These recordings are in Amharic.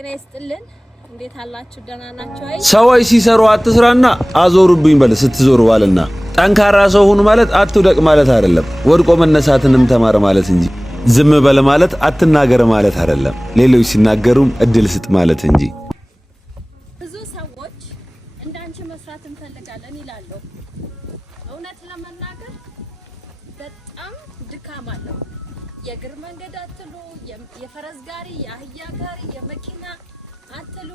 ጤና ይስጥልን እንዴት አላችሁ ደህና ናችሁ አይ ሰዎች ሲሰሩ አትስራና አዞሩብኝ በል ስትዞሩ ባልና ጠንካራ ሰው ሁን ማለት አትውደቅ ማለት አይደለም ወድቆ መነሳትንም ተማር ማለት እንጂ ዝም በለ ማለት አትናገር ማለት አይደለም ሌሎች ሲናገሩም እድል ስጥ ማለት እንጂ ብዙ ሰዎች እንዳንቺ መስራት እንፈልጋለን ይላሉ እውነት ለመናገር በጣም ድካም አለው የእግር መንገድ አትሉ የፈረስ ጋሪ የአህያ ጋሪ የመኪና አትሉ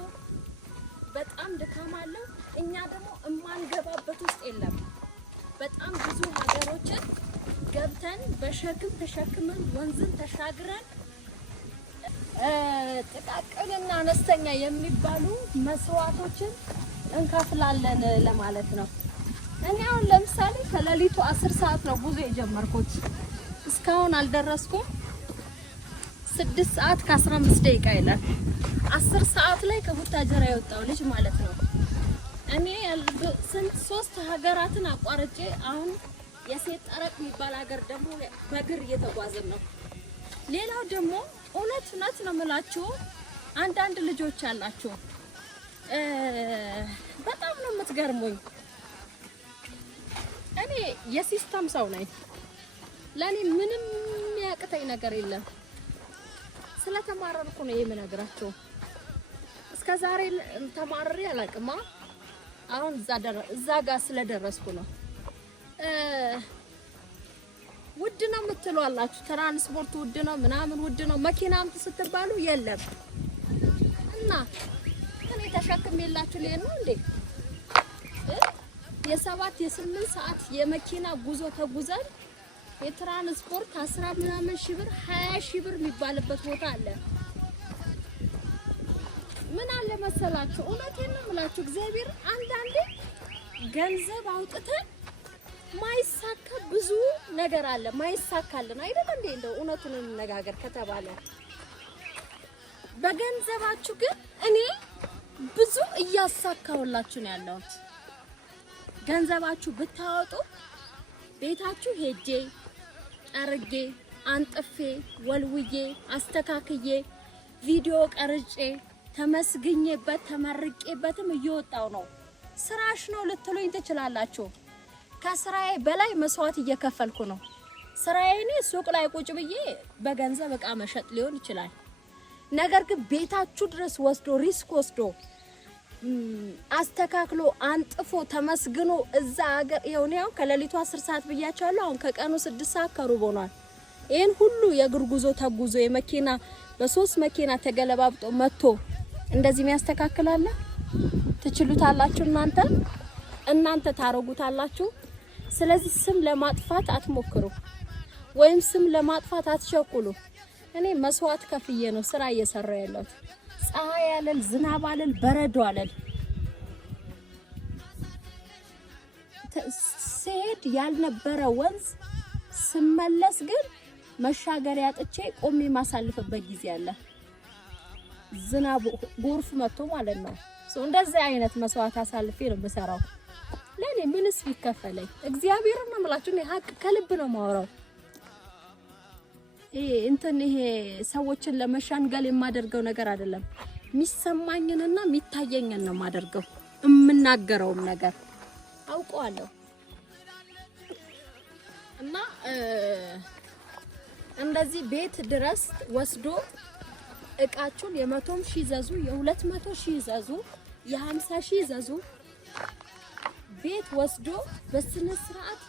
በጣም ድካም አለው እኛ ደግሞ እማንገባበት ውስጥ የለም በጣም ብዙ ሀገሮችን ገብተን በሸክም ተሸክመን ወንዝን ተሻግረን ጥቃቅንና አነስተኛ የሚባሉ መስዋዕቶችን እንከፍላለን ለማለት ነው እኔ አሁን ለምሳሌ ከሌሊቱ 10 ሰዓት ነው ጉዞ የጀመርኩት እስካሁን አልደረስኩም 6 ሰዓት ከ15 ደቂቃ ይላል 10 ሰዓት ላይ ከቡታጀራ የወጣው ልጅ ማለት ነው እኔ ሶስት ሀገራትን አቋርጬ አሁን የሴት ጠረቅ የሚባል ሀገር ደግሞ በእግር እየተጓዝን ነው ሌላው ደግሞ እውነት ነው የምላችሁ አንዳንድ ልጆች አላችሁ በጣም ነው የምትገርሙኝ እኔ የሲስተም ሰው ነኝ ለኔ ምንም ያቅተኝ ነገር የለም ስለተማረርኩ ነው የምነግራችሁ እስከዛሬ ተማርሬ አላቅማ አሁን እዛ ጋር ስለደረስኩ ነው ውድ ነው የምትሉ አላችሁ ትራንስፖርት ውድ ነው ምናምን ውድ ነው መኪናም ስትባሉ የለም እና እኔ ተሸክሜላችሁ ለኔ እንዴ የ7 የ8 ሰዓት የመኪና ጉዞ ተጉዘን የትራንስፖርት 10 ምናምን ሺህ ብር 20 ሺህ ብር የሚባልበት ቦታ አለ ምን አለ መሰላችሁ እውነቴን ነው የምላችሁ እግዚአብሔር አንዳንዴ ገንዘብ አውጥተን ማይሳካ ብዙ ነገር አለ ማይሳካልን አይደል እንዴ እንደው እውነቱን እንነጋገር ከተባለ በገንዘባችሁ ግን እኔ ብዙ እያሳካውላችሁ ነው ያለሁት ገንዘባችሁ ብታወጡ ቤታችሁ ሄጄ ጠርጌ አንጥፌ ወልውዬ አስተካክዬ ቪዲዮ ቀርጬ ተመስግኜበት ተመርቄበትም እየወጣው ነው ስራሽ ነው ልትሉኝ ትችላላችሁ ከስራዬ በላይ መስዋዕት እየከፈልኩ ነው ስራዬ እኔ ሱቅ ላይ ቁጭ ብዬ በገንዘብ እቃ መሸጥ ሊሆን ይችላል ነገር ግን ቤታችሁ ድረስ ወስዶ ሪስክ ወስዶ አስተካክሎ አንጥፎ ተመስግኖ እዛ ሀገር ይኸውኛው ከሌሊቱ 10 ሰዓት ብያቻለሁ አሁን ከቀኑ 6 ሰዓት ከሩብ ሆኗል ይሄን ሁሉ የእግር ጉዞ ተጉዞ የመኪና በ3 መኪና ተገለባብጦ መጥቶ እንደዚህ የሚያስተካክላለ ትችሉታላችሁ እናንተ ታረጉታላችሁ ስለዚህ ስም ለማጥፋት አትሞክሩ ወይም ስም ለማጥፋት አትቸኩሉ እኔ መስዋዕት ከፍዬ ነው ስራ እየሰራው ያለሁት ፀሐይ ያለል ዝናብ አለል በረዶ አለል ሰይድ ያልነበረ ወንዝ ስመለስ ግን መሻገር ያጥቼ ቆሜ ማሳልፈበት ጊዜ አለ ዝናብ ጎርፍ መጥቶ ማለት ነው እንደዚህ አይነት መስዋዕት አሳልፌ ነው የምሰራው ለኔ ምንስ ቢከፈለኝ እግዚአብሔርን ነው የምላችሁ እኔ ሀቅ ከልብ ነው ማወራው ይሄ ሰዎችን ለመሻንገል የማደርገው ነገር አይደለም ሚሰማኝንና ሚታየኝን ነው ማደርገው እምናገረውም ነገር አውቀዋለሁ እና እንደዚህ ቤት ድረስ ወስዶ እቃቹን የ100 ሺህ ዘዙ የ200 ሺህ ዘዙ የ50 ሺህ ዘዙ ቤት ወስዶ በስነ ስርዓት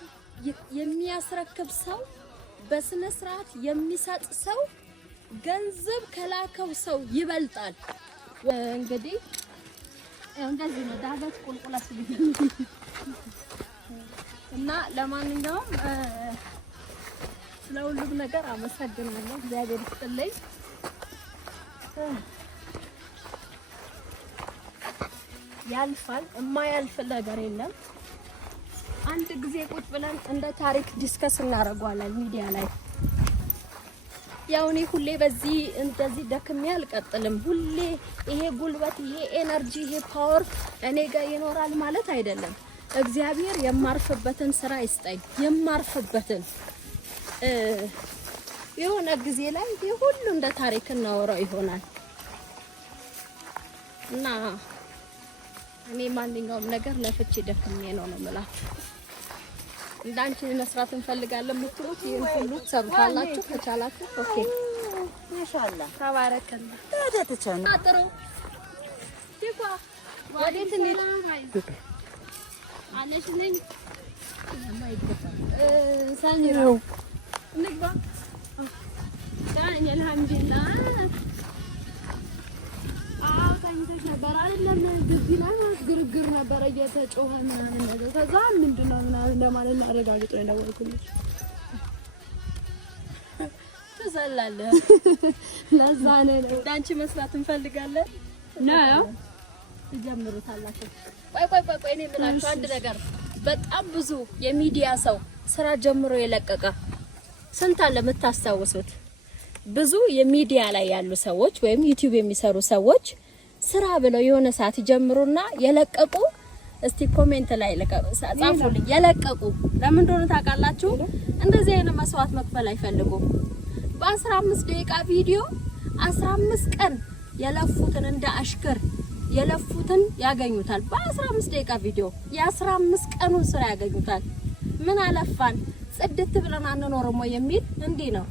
የሚያስረክብ ሰው በስነ ስርዓት የሚሰጥ ሰው ገንዘብ ከላከው ሰው ይበልጣል እንግዲህ እንደዚህ ነው ዳገት ቁልቁለት እና ለማንኛውም ለሁሉም ነገር አመሰግናለሁ እግዚአብሔር ይስጥልኝ ያልፋል የማያልፍ ነገር የለም አንድ ጊዜ ቁጭ ብለን እንደ ታሪክ ዲስከስ እናደርጋለን ሚዲያ ላይ ያው እኔ ሁሌ በዚህ እንደዚህ ደክሜ አልቀጥልም ሁሌ ይሄ ጉልበት ይሄ ኤነርጂ ይሄ ፓወር እኔ ጋር ይኖራል ማለት አይደለም እግዚአብሔር የማርፍበትን ስራ ይስጠኝ የማርፍበትን የሆነ ጊዜ ላይ ሁሉ እንደ ታሪክ እናወራው ይሆናል እና እኔ ማንኛውም ነገር ለፍቼ ደክሜ ነው የምላችሁ። እንዳንቺ መስራት እንፈልጋለን የምትሉት ይሄን ሁሉ ትሰሩታላችሁ ከቻላችሁ። ኦኬ ማሻአላህ ተባረከላ። ታደተቻነ አጥሩ ዲኳ ወዴት እንሂድ አለሽ ነኝ ሳኒው ንግባ ዳኝ አልሐምዱሊላህ። አዎ ታኝተሽ ነበር አይደለም? ግቢና ግርግር ነበር እየተጮኸ ምናምን ነገር። ከዛ ምንድነው ምናምን እንደማለት አረጋግጦ ነው ደወልኩልሽ። ትዘላለህ። ለዛ ነው እንዳንቺ መስራት እንፈልጋለን ነው ትጀምሩታላችሁ። ቆይ እኔ የምላችሁ አንድ ነገር፣ በጣም ብዙ የሚዲያ ሰው ስራ ጀምሮ የለቀቀ ስንት አለ የምታስታውሱት? ብዙ የሚዲያ ላይ ያሉ ሰዎች ወይም ዩቲዩብ የሚሰሩ ሰዎች ስራ ብለው የሆነ ሰዓት ይጀምሩና የለቀቁ፣ እስቲ ኮሜንት ላይ ጻፉልኝ። የለቀቁ ለምን እንደሆነ ታውቃላችሁ? እንደዚህ አይነት መስዋዕት መክፈል አይፈልጉም። በ15 ደቂቃ ቪዲዮ 15 ቀን የለፉትን እንደ አሽከር የለፉትን ያገኙታል። በ15 ደቂቃ ቪዲዮ የ15 ቀኑን ስራ ያገኙታል። ምን አለፋን ጽድት ብለን አንኖርም ወይ የሚል እንዲህ ነው።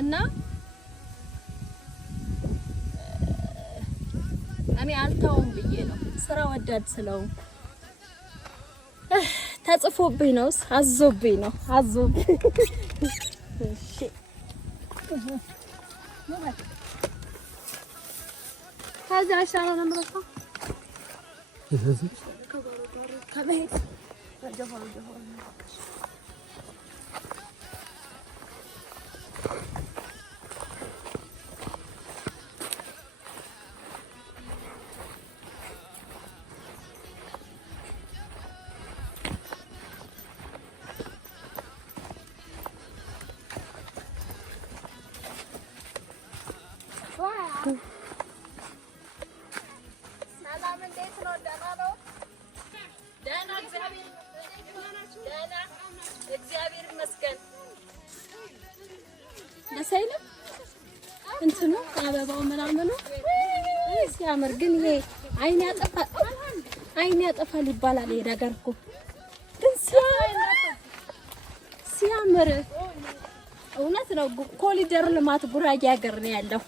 እና እኔ አልተውም ብዬ ነው ስራ ወዳድ ስለው ተጽፎብኝ ነው አዞብኝ ነው አዞብኝ። እሺ ታዛ አሻራ ነው ምረሳ ከቤት ጀፋሩ እግዚአብሔር ይመስገን። ደስ አይልም እንትኑ አበባው ምናምን ሲያምር፣ ግን ይሄ አይን ያጠፋል ይባላል። ይሄ ነገር እኮ ግን ሲያምር እውነት ነው። ኮሊደር ልማት ጉራጌ ሀገር ነው ያለው።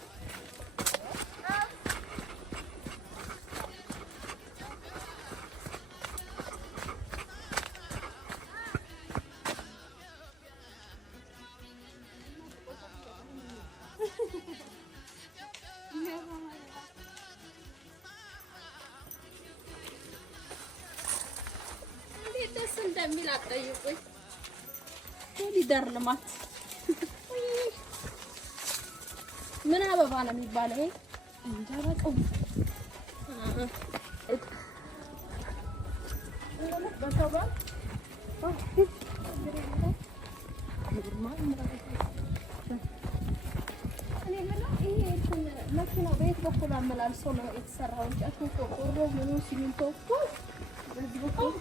ደስ እንደሚል አትጠይቁኝ። ኮሊደር ልማት ምን አበባ ነው የሚባለው? እንጃ በቃው መኪናው በየት በኩል አመላልሶ ነው የተሰራው? እንጨቱ ቆርቆሮ ምኑ ሲሚንቶ በዚህ በኩል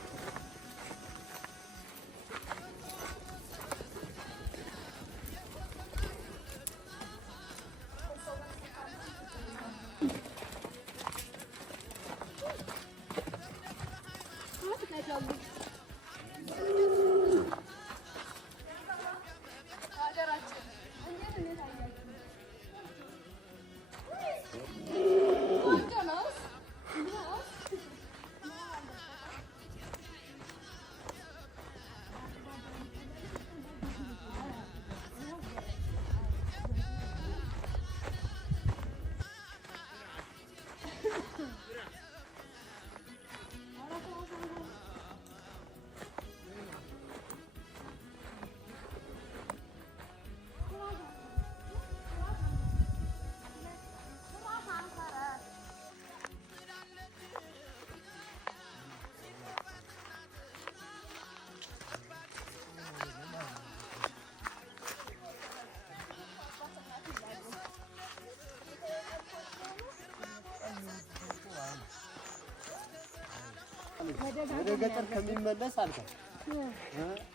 ወደ ገጠር ከሚመለስ አልከ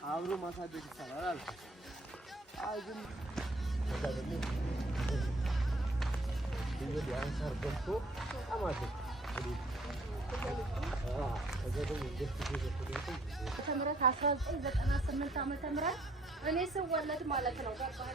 አብሮ ማሳደግ ይቻላል አልከ። አይ ግን እንግዲህ አንሳር ገብቶ አማት ተመረተ 1998 ዓመተ ምህረት እኔ ስወለድ ማለት ነው። ገባህ?